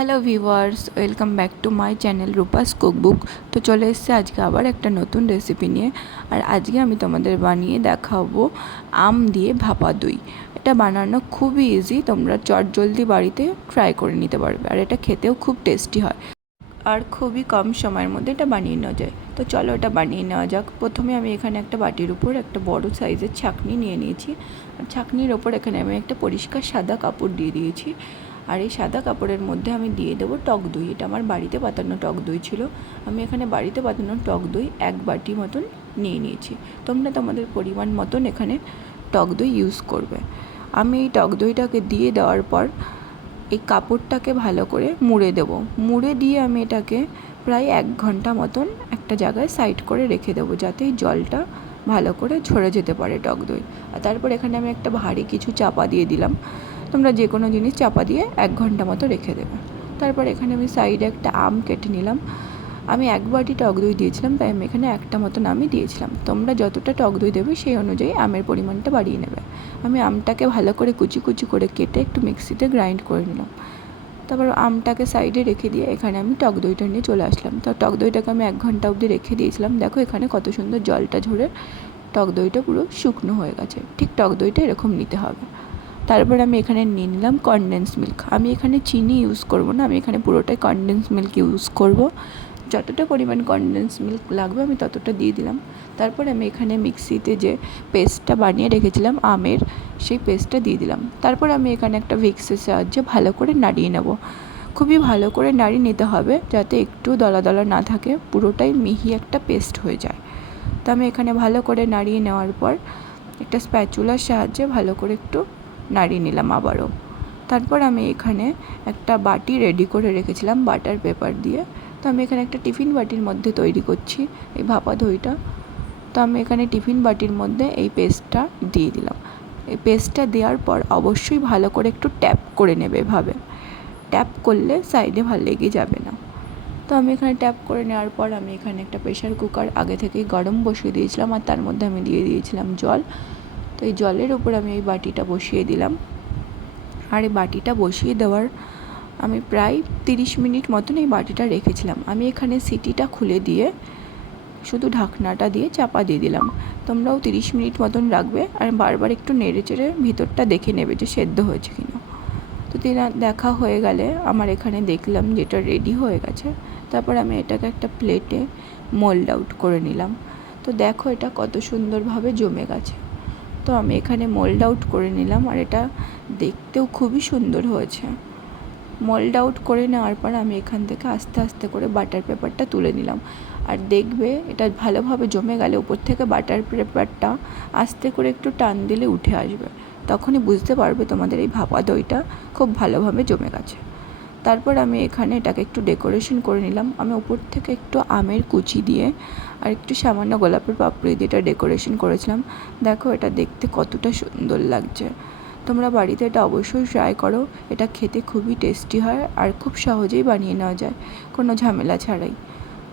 Hello viewers welcome back to my channel Rupa's cookbook তো চলে এসেছে আজকে আবার একটা নতুন রেসিপি নিয়ে। আর আজকে আমি তোমাদের বানিয়ে দেখাবো আম দিয়ে ভাপা দই। এটা বানানো খুবই ইজি তোমরা চট জলদি বাড়িতে ট্রাই করে নিতে পারবে। আর এটা খেতেও খুব টেস্টি হয়। আর খুবই কম সময়ের মধ্যে এটা বানিয়ে নেওয়া যায়। তো চলো এটা বানিয়ে নেওয়া যাক। প্রথমে আমি এখানে একটা বাটির উপর একটা বড় সাইজের ছাকনি নিয়ে নিয়েছি। আর ছাকনির ওপর এখানে আমি একটা পরিষ্কার সাদা কাপড় দিয়ে দিয়েছি। আর এই সাদা কাপড়ের মধ্যে আমি দিয়ে দেবো টক দই। এটা আমার বাড়িতে পাতানো টক দই ছিল। আমি এখানে বাড়িতে পাতানো টক দই এক বাটি মতন নিয়ে নিয়েছি। তোমরা তোমাদের পরিমাণ মতন এখানে টক দই ইউজ করবে। আমি এই টক দইটাকে দিয়ে দেওয়ার পর এই কাপড়টাকে ভালো করে মুড়ে দেবো। মুড়ে দিয়ে আমি এটাকে প্রায় এক ঘণ্টা মতন একটা জায়গায় সাইড করে রেখে দেবো যাতে জলটা ভালো করে ঝরে যেতে পারে টক দই। আর তারপর এখানে আমি একটা ভারী কিছু চাপা দিয়ে দিলাম। তোমরা যে কোনো জিনিস চাপা দিয়ে এক ঘণ্টা মতো রেখে দেবে। তারপর এখানে আমি সাইডে একটা আম কেটে নিলাম। আমি এক বাটি টক দই দিয়েছিলাম, তাই আমি এখানে একটা মতন আমি দিয়েছিলাম। তোমরা যতটা টক দই দেবে, সেই অনুযায়ী আমের পরিমাণটা বাড়িয়ে নেবে। আমি আমটাকে ভালো করে কুচি কুচি করে কেটে একটু মিক্সিতে গ্রাইন্ড করে নিলাম। তারপর আমটাকে সাইডে রেখে দিয়ে এখানে আমি টক দইটা নিয়ে চলে আসলাম। তো টক দইটাকে আমি এক ঘণ্টা অবধি রেখে দিয়েছিলাম। দেখো এখানে কত সুন্দর জলটা ঝরে টক দইটা পুরো শুকনো হয়ে গেছে। ঠিক টক দইটা এরকম নিতে হবে। তারপর আমি এখানে নিয়ে নিলাম কনডেন্স মিল্ক আমি এখানে চিনি ইউজ করব না, আমি এখানে পুরোটাই কনডেন্স মিল্ক ইউজ করব। যতটা পরিমাণ কনডেন্স মিল্ক লাগবে আমি ততটা দিয়ে দিলাম। তারপর আমি এখানে মিক্সিতে যে পেস্টটা বানিয়ে রেখেছিলাম, আমের, সেই পেস্টটা দিয়ে দিলাম। তারপর আমি এখানে একটা ভিক্সের সাহায্যে ভালো করে নাড়িয়ে নেব। খুবই ভালো করে নাড়িয়ে নিতে হবে যাতে একটু দলা দলা না থাকে, পুরোটাই মিহি একটা পেস্ট হয়ে যায়। তো আমি এখানে ভালো করে নাড়িয়ে নেওয়ার পর একটা স্প্যাচুলার সাহায্যে ভালো করে একটু নাড়িয়ে নিলাম আবারও। তারপর আমি এখানে একটা বাটি রেডি করে রেখেছিলাম বাটার পেপার দিয়ে। তো আমি এখানে একটা টিফিন বাটির মধ্যে তৈরি করছি, এই ভাপা দইটা। তো আমি এখানে টিফিন বাটির মধ্যে এই পেস্টটা দিয়ে দিলাম। এই পেস্টটা দেওয়ার পর অবশ্যই ভালো করে একটু ট্যাপ করে নেবে এভাবে। ট্যাপ করলে সাইডে ভালো লেগে যাবে না। তো আমি এখানে ট্যাপ করে নেওয়ার পর আমি এখানে একটা প্রেশার কুকার আগে থেকেই গরম বসিয়ে দিয়েছিলাম আর তার মধ্যে আমি দিয়ে দিয়েছিলাম জল। তো এই জলের উপর আমি ওই বাটিটা বসিয়ে দিলাম। আর এই বাটিটা বসিয়ে দেওয়ার আমি প্রায় তিরিশ মিনিট মতন এই বাটিটা রেখেছিলাম। আমি এখানে সিটিটা খুলে দিয়ে শুধু ঢাকনাটা দিয়ে চাপা দিয়ে দিলাম। তোমরাও তিরিশ মিনিট মতন রাখবে আর বারবার একটু নেড়ে চেড়ে ভিতরটা দেখে নেবে যে সেদ্ধ হয়েছে কিনা। তো তিনা, দেখা হয়ে গেলে আমার এখানে দেখলাম যেটা রেডি হয়ে গেছে। তারপর আমি এটাকে একটা প্লেটে মোল্ড আউট করে নিলাম। তো দেখো এটা কত সুন্দরভাবে জমে গেছে। তো আমি এখানে মোল্ড আউট করে নিলাম আর এটা দেখতেও খুবই সুন্দর হয়েছে। মোল্ড আউট করে নেওয়ার পর আমি এখান থেকে আস্তে আস্তে করে বাটার পেপারটা তুলে নিলাম। আর দেখবে এটা ভালোভাবে জমে গেলে উপর থেকে বাটার পেপারটা আস্তে করে একটু টান দিলে উঠে আসবে। তখনই বুঝতে পারবে তোমাদের এই ভাপা দইটা খুব ভালোভাবে জমে গেছে। তারপর আমি এখানে এটাকে একটু ডেকোরেশন করে নিলাম। আমি উপর থেকে একটু আমের কুচি দিয়ে আর একটু সামান্য গোলাপের পাপড়ি দিয়ে এটা ডেকোরেশন করেছিলাম। দেখো এটা দেখতে কতটা সুন্দর লাগছে। তোমরা বাড়িতে এটা অবশ্যই ট্রাই করো। এটা খেতে খুবই টেস্টি হয় আর খুব সহজেই বানিয়ে নেওয়া যায়, কোনো ঝামেলা ছাড়াই।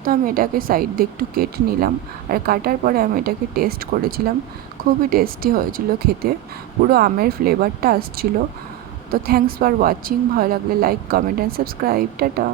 তো আমি এটাকে সাইড দিয়ে একটু কেটে নিলাম আর কাটার পরে আমি এটাকে টেস্ট করেছিলাম। খুবই টেস্টি হয়েছিল খেতে। পুরো আমের ফ্লেভারটা আসছিল। তো থ্যাংকস ফর ওয়াচিং ভালো লাগলে like comment and subscribe tata